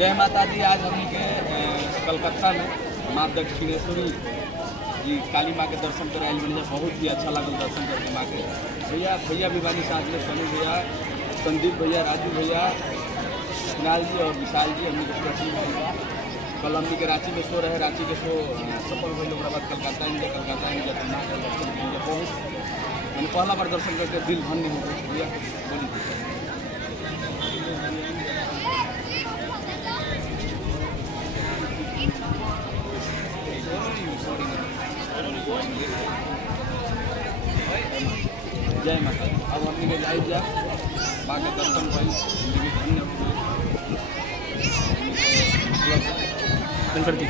जय माता दी। आज हम के कलकत्ता में माँ दक्षिणेश्वरी जी काली माँ के दर्शन कर आए बनी। बहुत ही अच्छा लगल दर्शन करके माँ के। भैया भी बानी साथ में, सनी भैया, संदीप भैया, राजू भैया, कुणाल जी और विशाल जी। हमने भैया कल हमने के रांची में शो रहे, रांची के शो सफल हुए। बाद कलकत्ता में जब माँ के दर्शन बहुत मैंने पहला बार दर्शन करके दिल धन्य हो गया। भैया बोली जय माता। अब हमने के जाए जा माँ के दर्शन भाई धन्य बंद कर दी,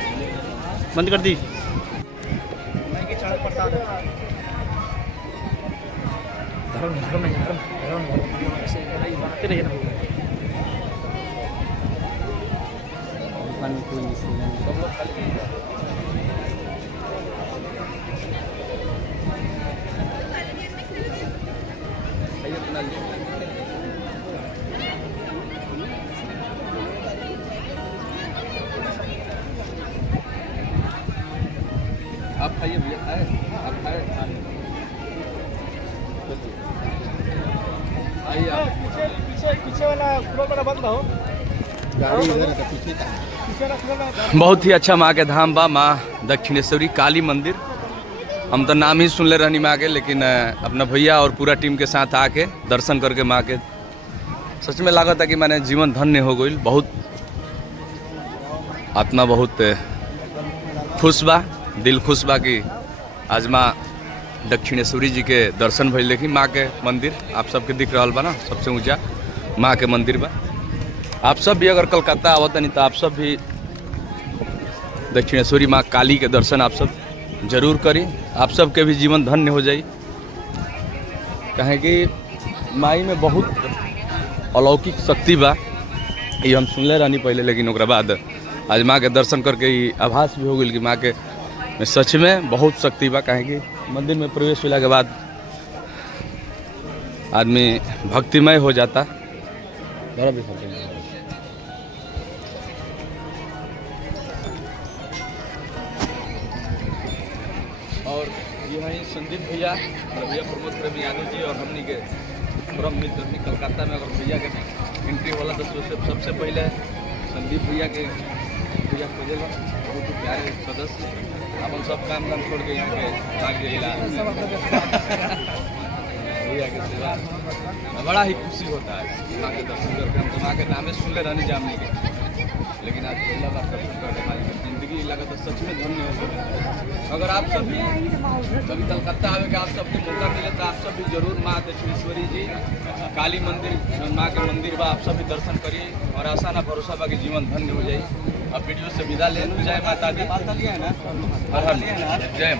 बंद कर दी। प्रसाद धर्म धर्म धर्म धर्म ऐसे बनाते रहिए ना। दुकान में कोई नहीं। आप खाइए भैया, खाए आप खाए आइए आप। पीछे वाला बंद हो। बहुत ही अच्छा माँ के धाम बा, माँ दक्षिणेश्वरी काली मंदिर। हम तो नाम ही सुन ले रहनी माँ के, लेकिन अपना भैया और पूरा टीम के साथ आके दर्शन करके माँ के सच में लागत है कि मैंने जीवन धन्य हो गई। बहुत आत्मा बहुत खुश बा, दिल खुश बा कि आज माँ दक्षिणेश्वरी जी के दर्शन भइल। देखी माँ के मंदिर आप सबके दिख रहा बा ना, सबसे ऊंचा माँ के मंदिर बा। आप सब भी अगर कलकत्ता आवत नहीं तो आप सब भी दक्षिणेश्वरी माँ काली के दर्शन आप सब जरूर करी। आप सब के भी जीवन धन्य हो जाई। कहें कि माई में बहुत अलौकिक शक्ति बा, ये हम सुनले रहनी पहले, लेकिन ओकरा बाद आज माँ के दर्शन करके ही आभास भी हो गई कि माँ के सच में बहुत शक्ति बा। कहें कि मंदिर में प्रवेश होला के बाद आदमी भक्तिमय हो जाता। और ये है संदीप भैया, भैया प्रमोद प्रेम यादव जी और हमनी के परम मित्र अपनी कलकत्ता में। अगर भैया के एंट्री वाला तो सबसे पहले संदीप भैया के भैया खोजे बहुत ही प्यारे सदस्य। अपन सब काम धाम छोड़ के यहाँ के भाग गए भैया के सेवा बड़ा ही खुशी होता है। माँ के दर्शन करके हम तो माँ के नामे सुन ले रहने जामने के, लेकिन आज पहला बार दर्शन करके हमारी जिंदगी लगा तो सच में धन्य हो गई। अगर आप सब भी कभी कलकत्ता आवे के आप सबको मौका मिले तो आप सब भी जरूर माँ दक्षिणेश्वरी जी काली मंदिर माँ के मंदिर बा, आप सब भी दर्शन करिए और आशा ना भरोसा बा कि जीवन धन्य हो जाए। अब वीडियो से विदा ले। जय माता दी। जय